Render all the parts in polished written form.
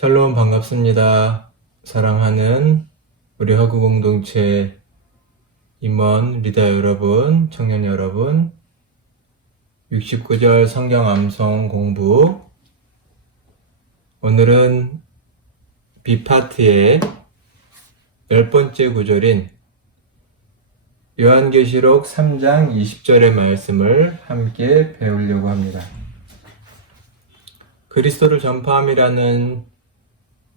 샬롬 반갑습니다. 사랑하는 우리 화구 공동체 임원 리더 여러분, 청년 여러분, 69절 성경 암송 공부. 오늘은 B파트의 10번째 구절인 요한계시록 3장 20절의 말씀을 함께 배우려고 합니다. 그리스도를 전파함이라는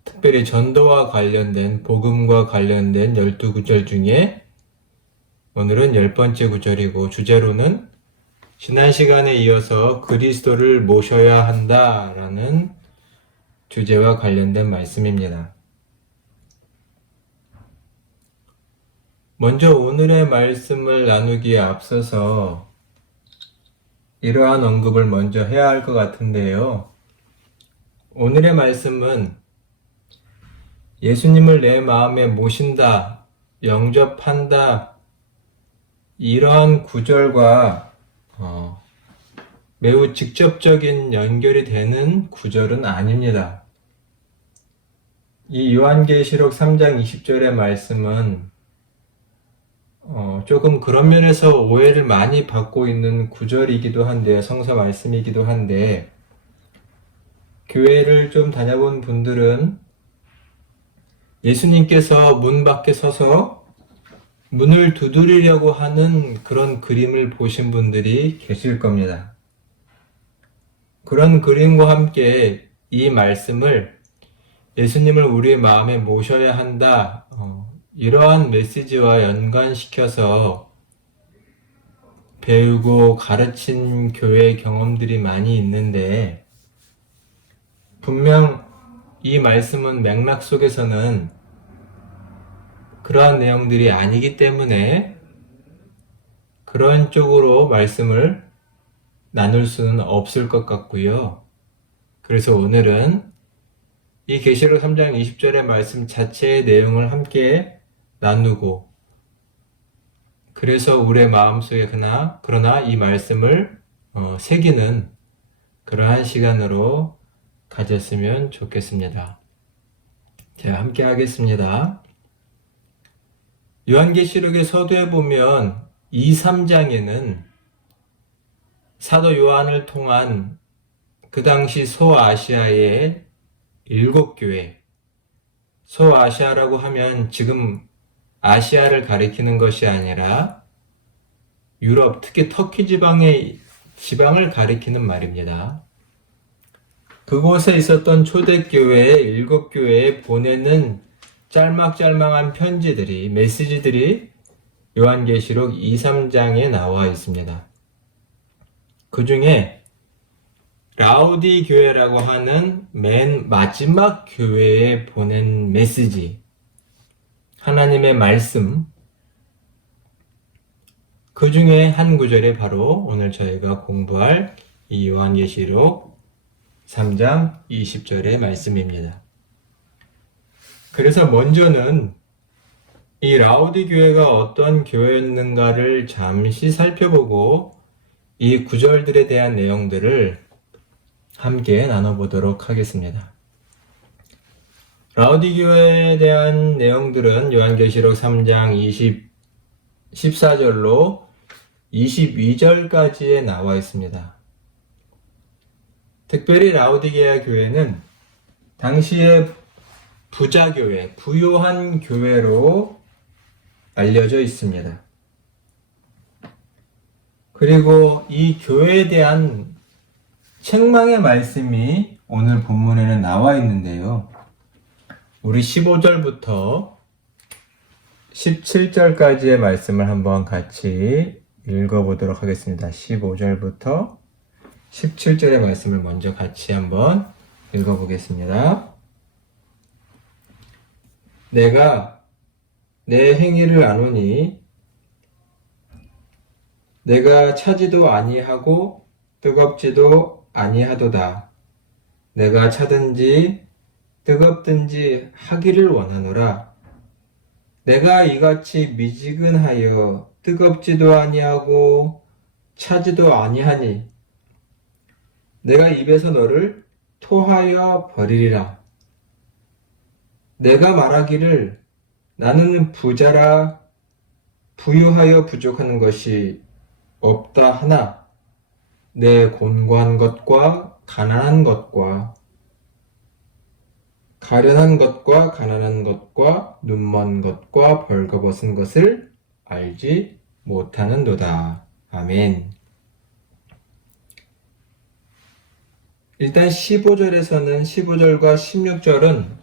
특별히 전도와 관련된 복음과 관련된 12구절 중에 오늘은 10번째 구절이고 주제로는 지난 시간에 이어서 그리스도를 모셔야 한다라는 주제와 관련된 말씀입니다. 먼저 오늘의 말씀을 나누기에 앞서서 이러한 언급을 먼저 해야 할 것 같은데요. 오늘의 말씀은 예수님을 내 마음에 모신다, 영접한다, 이런 구절과 매우 직접적인 연결이 되는 구절은 아닙니다. 이 요한계시록 3장 20절의 말씀은 조금 그런 면에서 오해를 많이 받고 있는 구절이기도 한데, 성서 말씀이기도 한데, 교회를 좀 다녀본 분들은 예수님께서 문 밖에 서서 문을 두드리려고 하는 그런 그림을 보신 분들이 계실 겁니다. 그런 그림과 함께 이 말씀을 예수님을 우리의 마음에 모셔야 한다, 이러한 메시지와 연관시켜서 배우고 가르친 교회 경험들이 많이 있는데, 분명 이 말씀은 맥락 속에서는 그러한 내용들이 아니기 때문에 그런 쪽으로 말씀을 나눌 수는 없을 것 같고요. 그래서 오늘은 이 계시록 3장 20절의 말씀 자체의 내용을 함께 나누고, 그래서 우리의 마음속에 그러나 이 말씀을 새기는 그러한 시간으로 가졌으면 좋겠습니다. 자, 함께 하겠습니다. 요한계시록의 서두에 보면 2, 3장에는 사도 요한을 통한 그 당시 소아시아의 7교회, 소아시아라고 하면 지금 아시아를 가리키는 것이 아니라 유럽, 특히 터키 지방을 가리키는 말입니다. 그곳에 있었던 초대교회의 7교회에 보내는 짤막짤막한 편지들이, 메시지들이 요한계시록 2, 3장에 나와 있습니다. 그 중에 라우디 교회라고 하는 맨 마지막 교회에 보낸 메시지, 하나님의 말씀, 그 중에 한 구절이 바로 오늘 저희가 공부할 이 요한계시록 3장 20절의 말씀입니다. 그래서 먼저는 이 라우디 교회가 어떤 교회였는가를 잠시 살펴보고 이 구절들에 대한 내용들을 함께 나눠보도록 하겠습니다. 라우디 교회에 대한 내용들은 요한계시록 3장 14절로 22절까지에 나와 있습니다. 특별히 라우디게아 교회는 당시의 부자교회, 부요한 교회로 알려져 있습니다. 그리고 이 교회에 대한 책망의 말씀이 오늘 본문에는 나와 있는데요. 우리 15절부터 17절까지의 말씀을 한번 같이 읽어보도록 하겠습니다. 15절부터 17절의 말씀을 먼저 같이 한번 읽어보겠습니다. 내가 내 행위를 아노니 내가 차지도 아니하고 뜨겁지도 아니하도다. 내가 차든지 뜨겁든지 하기를 원하노라. 내가 이같이 미지근하여 뜨겁지도 아니하고 차지도 아니하니 내가 입에서 너를 토하여 버리리라. 내가 말하기를 나는 부자라 부유하여 부족한 것이 없다 하나 내 곤고한 것과 가난한 것과 가련한 것과 가난한 것과 눈먼 것과 벌거벗은 것을 알지 못하는도다. 아멘. 일단 15절에서는 15절과 16절은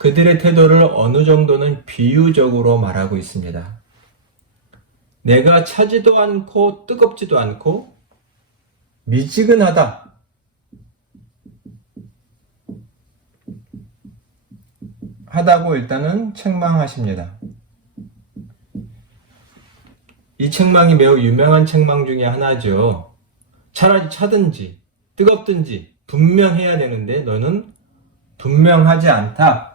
그들의 태도를 어느 정도는 비유적으로 말하고 있습니다. 내가 차지도 않고 뜨겁지도 않고 미지근하다. 하다고 일단은 책망하십니다. 이 책망이 매우 유명한 책망 중에 하나죠. 차라리 차든지 뜨겁든지 분명해야 되는데 너는 분명하지 않다.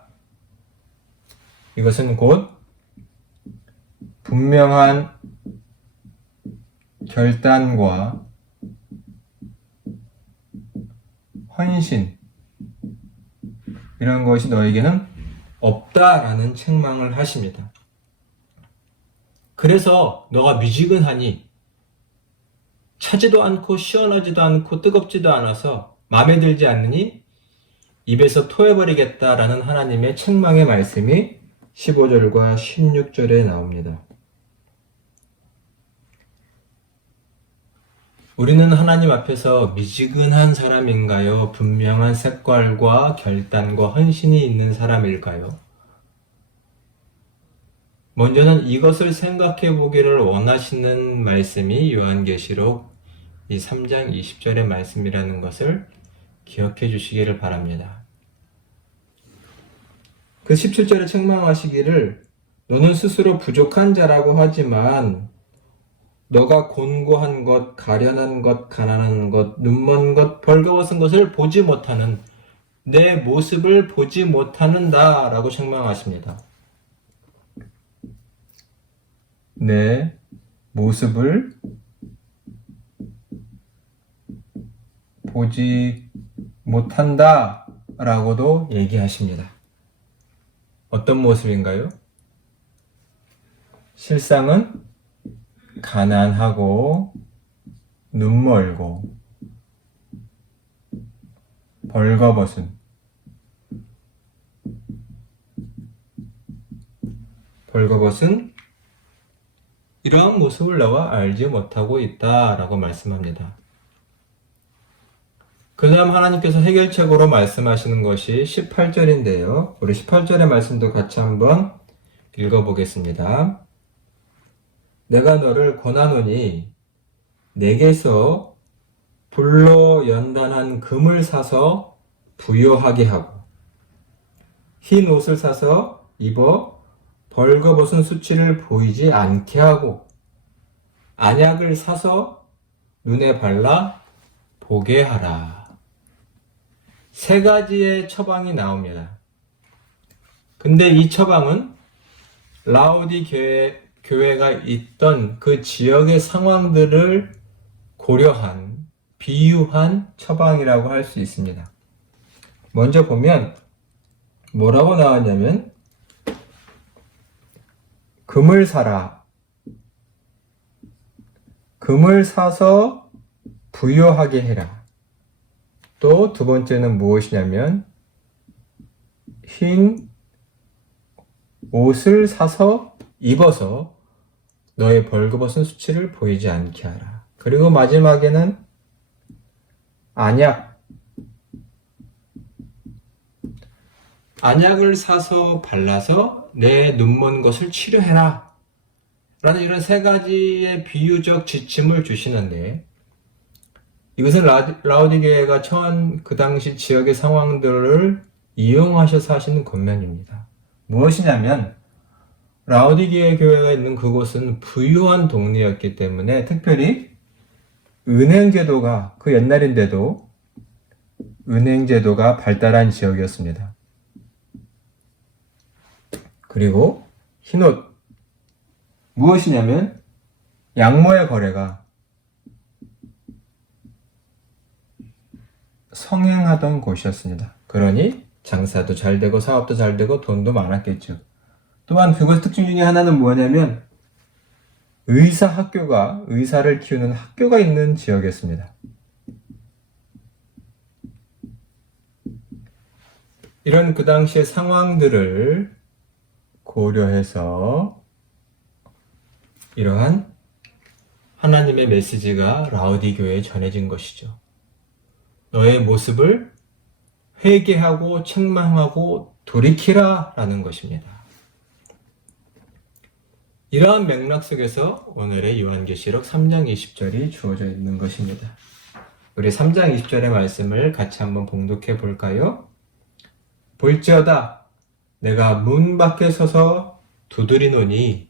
이것은 곧 분명한 결단과 헌신 이런 것이 너에게는 없다라는 책망을 하십니다. 그래서 너가 미지근하니 차지도 않고 시원하지도 않고 뜨겁지도 않아서 마음에 들지 않느니 입에서 토해버리겠다라는 하나님의 책망의 말씀이 15절과 16절에 나옵니다. 우리는 하나님 앞에서 미지근한 사람인가요? 분명한 색깔과 결단과 헌신이 있는 사람일까요? 먼저는 이것을 생각해 보기를 원하시는 말씀이 요한계시록 이 3장 20절의 말씀이라는 것을 기억해 주시기를 바랍니다. 그 17절에 책망하시기를 너는 스스로 부족한 자라고 하지만 너가 곤고한 것, 가련한 것, 가난한 것, 눈먼 것, 벌거벗은 것을 보지 못하는 내 모습을 보지 못하는다 라고 책망하십니다. 내 모습을 보지 못한다 라고도 얘기하십니다. 어떤 모습인가요? 실상은 가난하고 눈멀고 벌거벗은 이러한 모습을 너와 알지 못하고 있다라고 말씀합니다. 그 다음 하나님께서 해결책으로 말씀하시는 것이 18절인데요. 우리 18절의 말씀도 같이 한번 읽어보겠습니다. 내가 너를 권하노니 내게서 불로 연단한 금을 사서 부요하게 하고 흰 옷을 사서 입어 벌거벗은 수치를 보이지 않게 하고 안약을 사서 눈에 발라 보게 하라. 세 가지의 처방이 나옵니다. 근데 이 처방은 라오디 교회가 있던 그 지역의 상황들을 고려한 비유한 처방이라고 할 수 있습니다. 먼저 보면 뭐라고 나왔냐면 금을 사라. 금을 사서 부요하게 해라. 또 두 번째는 무엇이냐면 흰 옷을 사서 입어서 너의 벌거벗은 수치를 보이지 않게 하라. 그리고 마지막에는 안약을 사서 발라서 내 눈먼 것을 치료해라. 라는 이런 세 가지의 비유적 지침을 주시는데 이것은 라오디 교회가 처한 그 당시 지역의 상황들을 이용하셔서 하시는 권면입니다. 무엇이냐면 라오디게아 교회가 있는 그곳은 부유한 동네였기 때문에 특별히 은행제도가 그 옛날인데도 은행제도가 발달한 지역이었습니다. 그리고 흰옷 무엇이냐면 양모의 거래가 성행하던 곳이었습니다. 그러니 장사도 잘 되고 사업도 잘 되고 돈도 많았겠죠. 또한 그것의 특징 중에 하나는 뭐냐면 의사를 키우는 학교가 있는 지역이었습니다. 이런 그 당시의 상황들을 고려해서 이러한 하나님의 메시지가 라우디 교회에 전해진 것이죠. 너의 모습을 회개하고 책망하고 돌이키라 라는 것입니다. 이러한 맥락 속에서 오늘의 요한계시록 3장 20절이 주어져 있는 것입니다. 우리 3장 20절의 말씀을 같이 한번 봉독해 볼까요? 볼지어다 내가 문 밖에 서서 두드리노니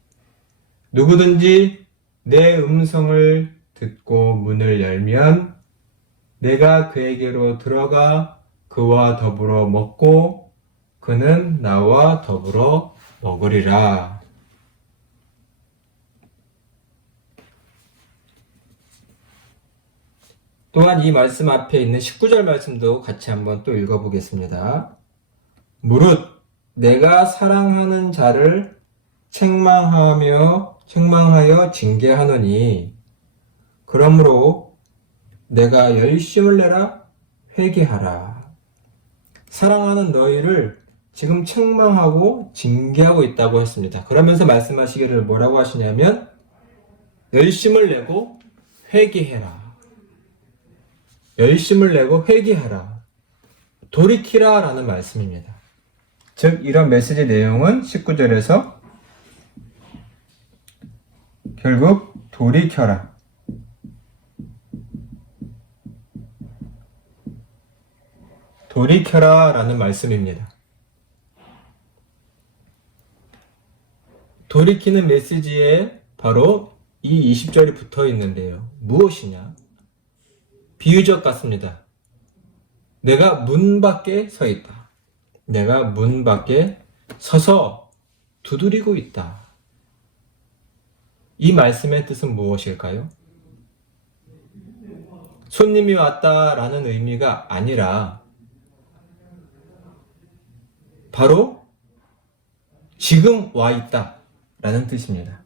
누구든지 내 음성을 듣고 문을 열면 내가 그에게로 들어가 그와 더불어 먹고 그는 나와 더불어 먹으리라. 또한 이 말씀 앞에 있는 19절 말씀도 같이 한번 또 읽어보겠습니다. 무릇 내가 사랑하는 자를 책망하여 징계하노니 그러므로 내가 열심을 내라 회개하라. 사랑하는 너희를 지금 책망하고 징계하고 있다고 했습니다. 그러면서 말씀하시기를 뭐라고 하시냐면 열심을 내고 회개해라. 열심을 내고 회개하라. 돌이키라 라는 말씀입니다. 즉 이런 메시지 내용은 19절에서 결국 돌이켜라. 돌이켜라 라는 말씀입니다. 돌이키는 메시지에 바로 이 20절이 붙어 있는데요. 무엇이냐? 비유적 같습니다. 내가 문 밖에 서 있다. 내가 문 밖에 서서 두드리고 있다. 이 말씀의 뜻은 무엇일까요? 손님이 왔다라는 의미가 아니라 바로 지금 와 있다라는 뜻입니다.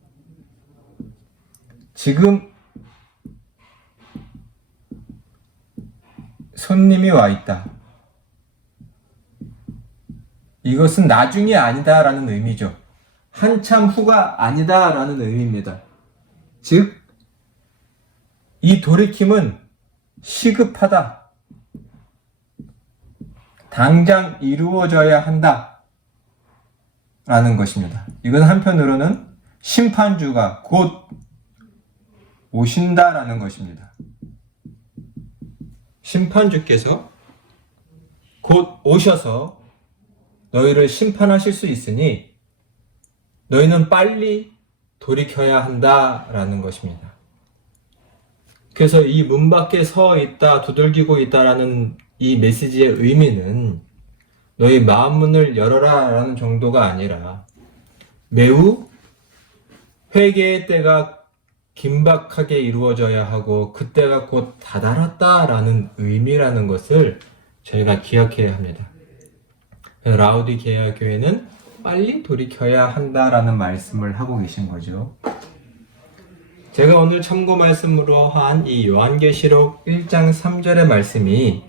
지금 손님이 와 있다. 이것은 나중이 아니다라는 의미죠. 한참 후가 아니다라는 의미입니다. 즉, 이 돌이킴은 시급하다. 당장 이루어져야 한다. 라는 것입니다. 이건 한편으로는 심판주가 곧 오신다라는 것입니다. 심판주께서 곧 오셔서 너희를 심판하실 수 있으니 너희는 빨리 돌이켜야 한다라는 것입니다. 그래서 이 문 밖에 서 있다, 두들기고 있다라는 이 메시지의 의미는 너희 마음 문을 열어라 라는 정도가 아니라 매우 회개의 때가 긴박하게 이루어져야 하고 그때가 곧 다다랐다라는 의미라는 것을 저희가 기억해야 합니다. 라우디게아 교회는 빨리 돌이켜야 한다라는 말씀을 하고 계신 거죠. 제가 오늘 참고 말씀으로 한 이 요한계시록 1장 3절의 말씀이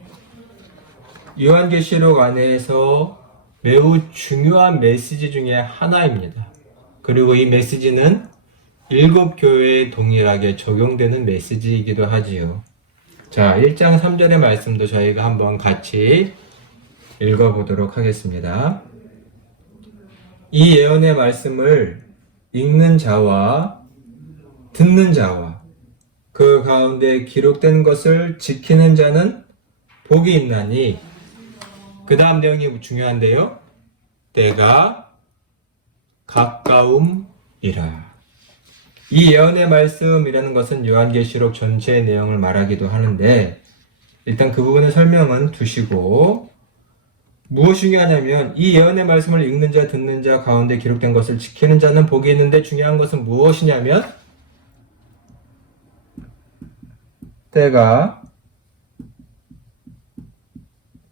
요한계시록 안에서 매우 중요한 메시지 중에 하나입니다. 그리고 이 메시지는 7교회에 동일하게 적용되는 메시지이기도 하지요. 자, 1장 3절의 말씀도 저희가 한번 같이 읽어보도록 하겠습니다. 이 예언의 말씀을 읽는 자와 듣는 자와 그 가운데 기록된 것을 지키는 자는 복이 있나니 그 다음 내용이 중요한데요. 때가 가까움이라. 이 예언의 말씀이라는 것은 요한계시록 전체의 내용을 말하기도 하는데 일단 그 부분의 설명은 두시고 무엇이 중요하냐면 이 예언의 말씀을 읽는 자, 듣는 자 가운데 기록된 것을 지키는 자는 복이 있는데 중요한 것은 무엇이냐면 때가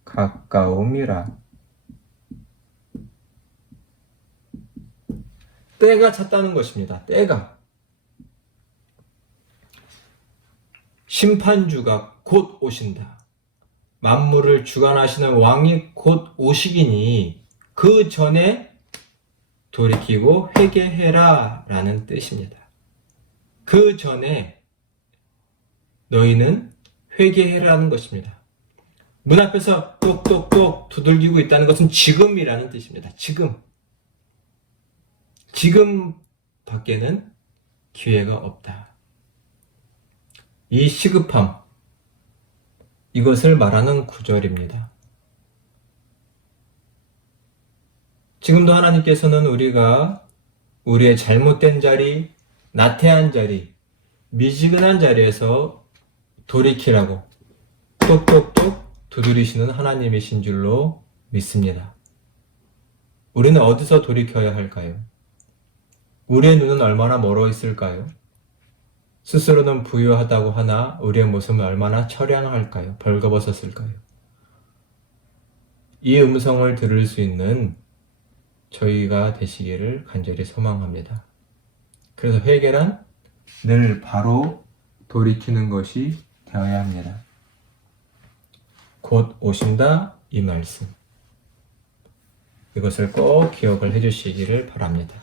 가까움이라. 때가 찼다는 것입니다. 때가. 심판주가 곧 오신다. 만물을 주관하시는 왕이 곧 오시기니 그 전에 돌이키고 회개해라 라는 뜻입니다. 그 전에 너희는 회개해라는 것입니다. 문 앞에서 똑똑똑 두들기고 있다는 것은 지금이라는 뜻입니다. 지금. 지금 밖에는 기회가 없다. 이 시급함, 이것을 말하는 구절입니다. 지금도 하나님께서는 우리가 우리의 잘못된 자리, 나태한 자리, 미지근한 자리에서 돌이키라고 똑똑똑 두드리시는 하나님이신 줄로 믿습니다. 우리는 어디서 돌이켜야 할까요? 우리의 눈은 얼마나 멀어 있을까요? 스스로는 부유하다고 하나 우리의 모습은 얼마나 처량할까요? 벌거벗었을까요? 이 음성을 들을 수 있는 저희가 되시기를 간절히 소망합니다. 그래서 회개란 늘 바로 돌이키는 것이 되어야 합니다. 곧 오신다 이 말씀. 이것을 꼭 기억을 해주시기를 바랍니다.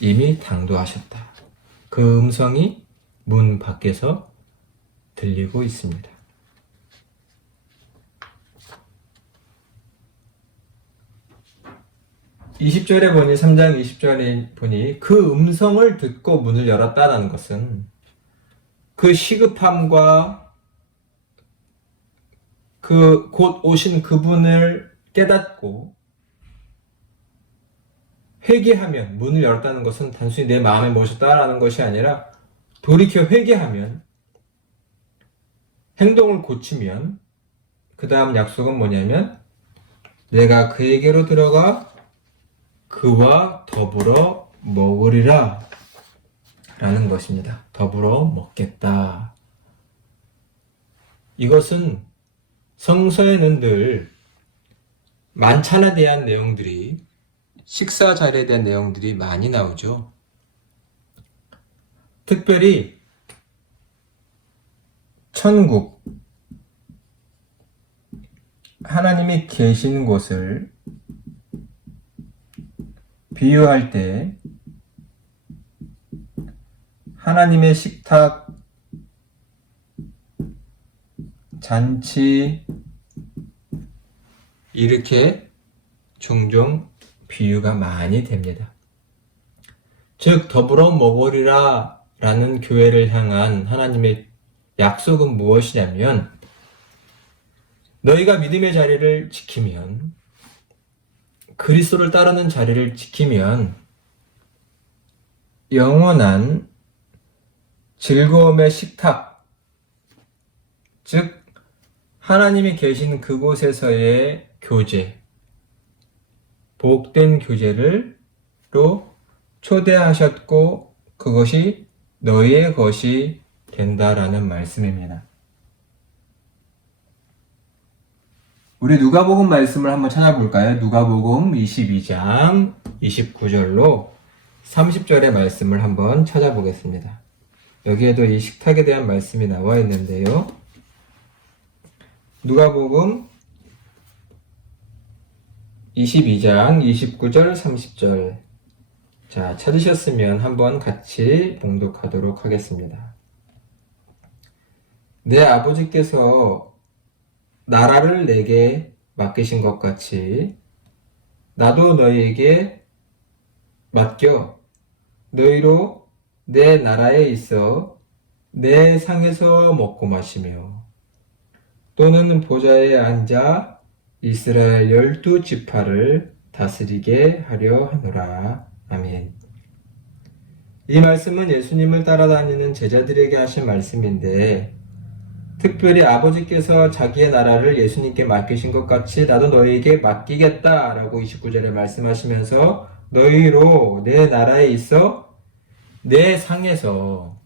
이미 당도하셨다. 그 음성이 문 밖에서 들리고 있습니다. 20절에 보니 3장 20절에 보니 그 음성을 듣고 문을 열었다는 것은 그 시급함과 그 곧 오신 그분을 깨닫고 회개하면 문을 열었다는 것은 단순히 내 마음에 모셨다라는 것이 아니라 돌이켜 회개하면 행동을 고치면 그 다음 약속은 뭐냐면 내가 그에게로 들어가 그와 더불어 먹으리라 라는 것입니다. 더불어 먹겠다. 이것은 성서에는 늘 만찬에 대한 내용들이 식사 자리에 대한 내용들이 많이 나오죠. 특별히 천국, 하나님이 계신 곳을 비유할 때 하나님의 식탁, 잔치 이렇게 종종 비유가 많이 됩니다. 즉 더불어 먹으리라 라는 교회를 향한 하나님의 약속은 무엇이냐면 너희가 믿음의 자리를 지키면 그리스도를 따르는 자리를 지키면 영원한 즐거움의 식탁, 즉 하나님이 계신 그곳에서의 교제, 복된 교제를 로 초대하셨고 그것이 너희의 것이 된다라는 말씀입니다. 우리 누가복음 말씀을 한번 찾아볼까요? 누가복음 22장 29절로 30절의 말씀을 한번 찾아보겠습니다. 여기에도 이 식탁에 대한 말씀이 나와 있는데요. 누가복음 22장 29절 30절 자, 찾으셨으면 한번 같이 봉독하도록 하겠습니다. 내 아버지께서 나라를 내게 맡기신 것 같이 나도 너희에게 맡겨 너희로 내 나라에 있어 내 상에서 먹고 마시며 또는 보좌에 앉아 이스라엘 12지파를 다스리게 하려 하노라. 아멘. 이 말씀은 예수님을 따라다니는 제자들에게 하신 말씀인데 특별히 아버지께서 자기의 나라를 예수님께 맡기신 것 같이 나도 너희에게 맡기겠다 라고 29절에 말씀하시면서 너희로 내 나라에 있어 내 상에서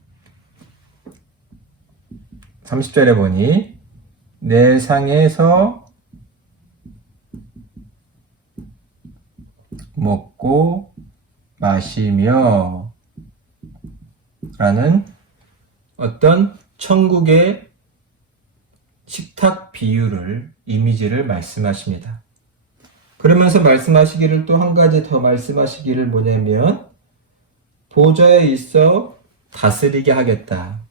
30절에 보니 내 상에서 먹고 마시며 라는 어떤 천국의 식탁 비유를, 이미지를 말씀하십니다. 그러면서 말씀하시기를, 또 한 가지 더 말씀하시기를 뭐냐면 보좌에 있어 다스리게 하겠다.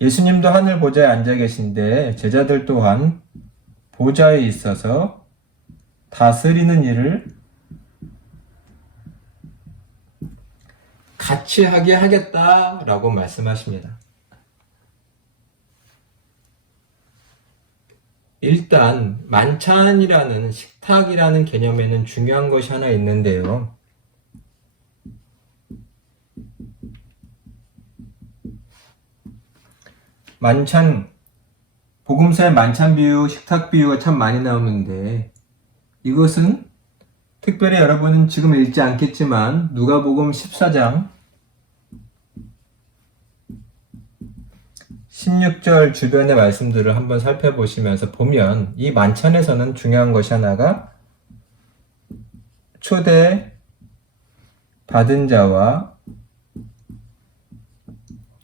예수님도 하늘 보좌에 앉아 계신데 제자들 또한 보좌에 있어서 다스리는 일을 같이 하게 하겠다라고 말씀하십니다. 일단 만찬이라는, 식탁이라는 개념에는 중요한 것이 하나 있는데요. 만찬, 복음서에 만찬 비유, 식탁 비유가 참 많이 나오는데, 이것은 특별히 여러분은 지금 읽지 않겠지만 누가복음 14장 16절 주변의 말씀들을 한번 살펴보시면서 보면, 이 만찬에서는 중요한 것이 하나가 초대 받은 자와,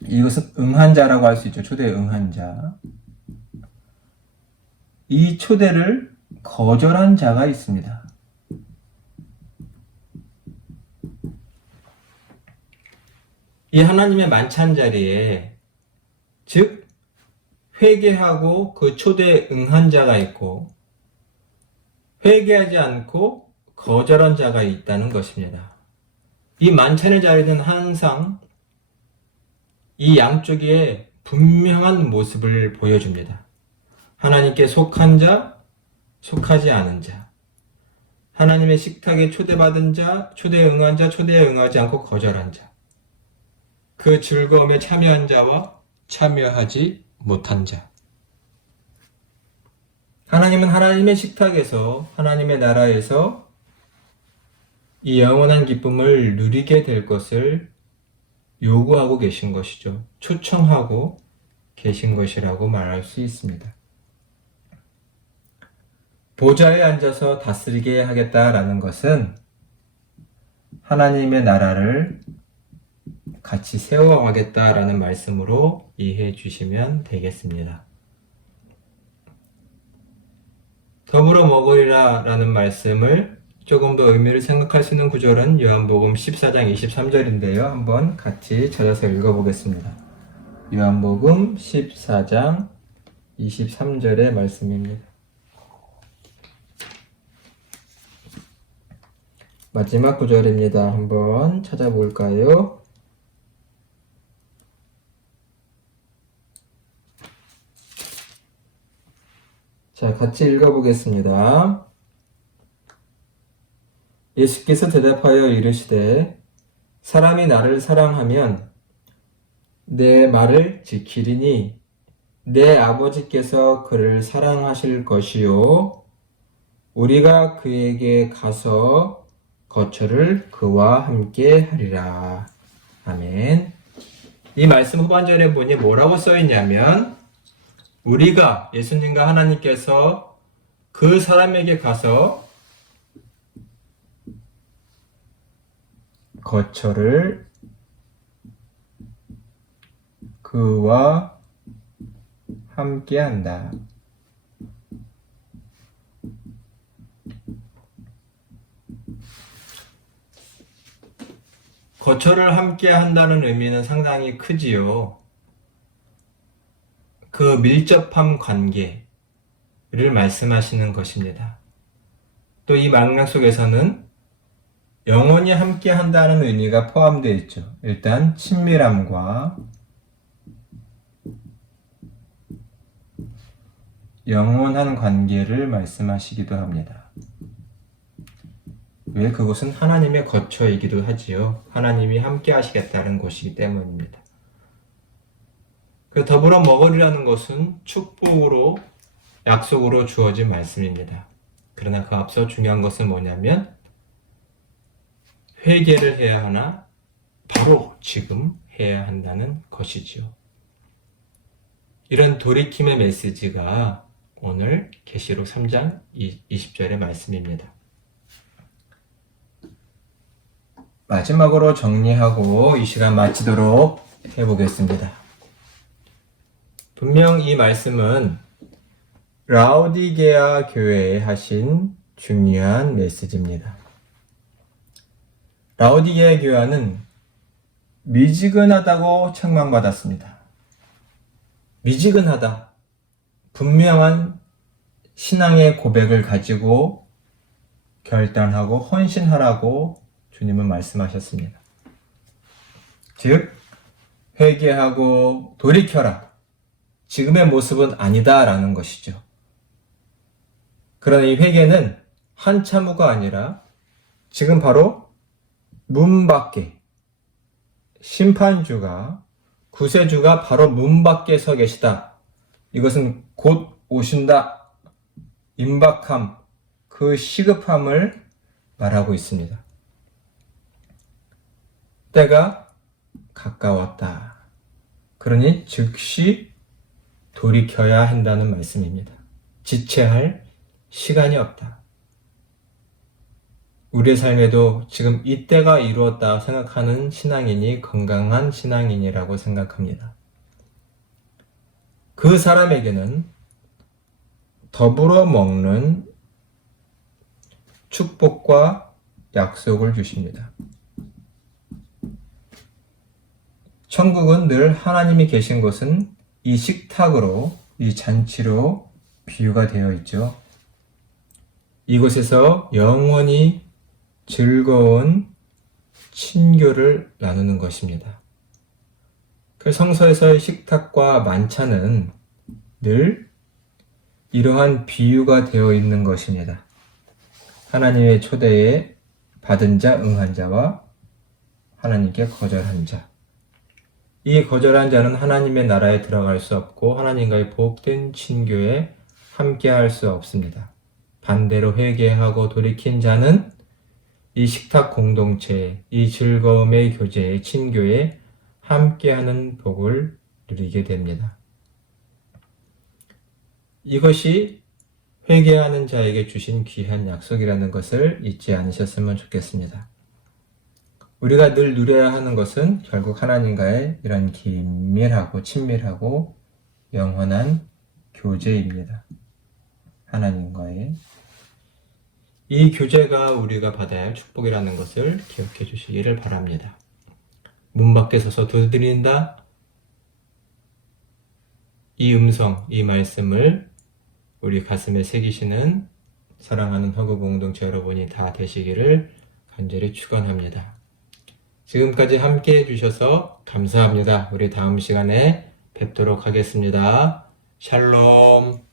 이것은 응한 자라고 할 수 있죠. 초대에 응한 자. 이 초대를 거절한 자가 있습니다. 이 하나님의 만찬 자리에, 즉 회개하고 그 초대에 응한 자가 있고, 회개하지 않고 거절한 자가 있다는 것입니다. 이 만찬의 자리는 항상 이 양쪽에 분명한 모습을 보여줍니다. 하나님께 속한 자, 속하지 않은 자, 하나님의 식탁에 초대받은 자, 초대에 응한 자, 초대에 응하지 않고 거절한 자, 그 즐거움에 참여한 자와 참여하지 못한 자. 하나님은 하나님의 식탁에서, 하나님의 나라에서 이 영원한 기쁨을 누리게 될 것을 요구하고 계신 것이죠. 초청하고 계신 것이라고 말할 수 있습니다. 보좌에 앉아서 다스리게 하겠다라는 것은 하나님의 나라를 같이 세워가겠다라는 말씀으로 이해해 주시면 되겠습니다. 더불어 먹으리라 라는 말씀을 조금 더 의미를 생각할 수 있는 구절은 요한복음 14장 23절인데요. 한번 같이 찾아서 읽어보겠습니다. 요한복음 14장 23절의 말씀입니다. 마지막 구절입니다. 한번 찾아볼까요? 자, 같이 읽어보겠습니다. 예수께서 대답하여 이르시되 사람이 나를 사랑하면 내 말을 지키리니 내 아버지께서 그를 사랑하실 것이요 우리가 그에게 가서 거처를 그와 함께 하리라. 아멘. 이 말씀 후반절에 보니 뭐라고 써있냐면, 우리가, 예수님과 하나님께서 그 사람에게 가서 거처를 그와 함께 한다. 거처를 함께 한다는 의미는 상당히 크지요. 그 밀접한 관계를 말씀하시는 것입니다. 또 이 맥락 속에서는 영원히 함께 한다는 의미가 포함되어 있죠. 일단 친밀함과 영원한 관계를 말씀하시기도 합니다. 왜? 그곳은 하나님의 거처이기도 하지요. 하나님이 함께 하시겠다는 곳이기 때문입니다. 그 더불어 먹으리라는 것은 축복으로, 약속으로 주어진 말씀입니다. 그러나 그 앞서 중요한 것은 뭐냐면 회개를 해야 하나 바로 지금 해야 한다는 것이지요. 이런 돌이킴의 메시지가 오늘 계시록 3장 20절의 말씀입니다. 마지막으로 정리하고 이 시간 마치도록 해보겠습니다. 분명 이 말씀은 라오디게아 교회에 하신 중요한 메시지입니다. 라오디게아 교회는 미지근하다고 책망받았습니다. 미지근하다. 분명한 신앙의 고백을 가지고 결단하고 헌신하라고 주님은 말씀하셨습니다. 즉, 회개하고 돌이켜라. 지금의 모습은 아니다라는 것이죠. 그러나 이 회개는 한참 후가 아니라 지금 바로 문 밖에 심판주가 구세주가 바로 문 밖에 서 계시다. 이것은 곧 오신다. 임박함, 그 시급함을 말하고 있습니다. 때가 가까웠다. 그러니 즉시 돌이켜야 한다는 말씀입니다. 지체할 시간이 없다. 우리의 삶에도 지금 이때가 이루었다 생각하는 신앙인이 건강한 신앙인이라고 생각합니다. 그 사람에게는 더불어 먹는 축복과 약속을 주십니다. 천국은 늘 하나님이 계신 곳은 이 식탁으로, 이 잔치로 비유가 되어 있죠. 이곳에서 영원히 즐거운 친교를 나누는 것입니다. 그 성서에서의 식탁과 만찬은 늘 이러한 비유가 되어 있는 것입니다. 하나님의 초대에 받은 자, 응한 자와 하나님께 거절한 자. 이 거절한 자는 하나님의 나라에 들어갈 수 없고 하나님과의 복된 친교에 함께할 수 없습니다. 반대로 회개하고 돌이킨 자는 이 식탁 공동체, 이 즐거움의 교제의 친교에 함께하는 복을 누리게 됩니다. 이것이 회개하는 자에게 주신 귀한 약속이라는 것을 잊지 않으셨으면 좋겠습니다. 우리가 늘 누려야 하는 것은 결국 하나님과의 이런 긴밀하고 친밀하고 영원한 교제입니다. 하나님과의 이 교제가 우리가 받아야 할 축복이라는 것을 기억해 주시기를 바랍니다. 문 밖에 서서 두드린다. 이 음성, 이 말씀을 우리 가슴에 새기시는 사랑하는 허구 공동체 여러분이 다 되시기를 간절히 축원합니다. 지금까지 함께 해주셔서 감사합니다. 우리 다음 시간에 뵙도록 하겠습니다. 샬롬.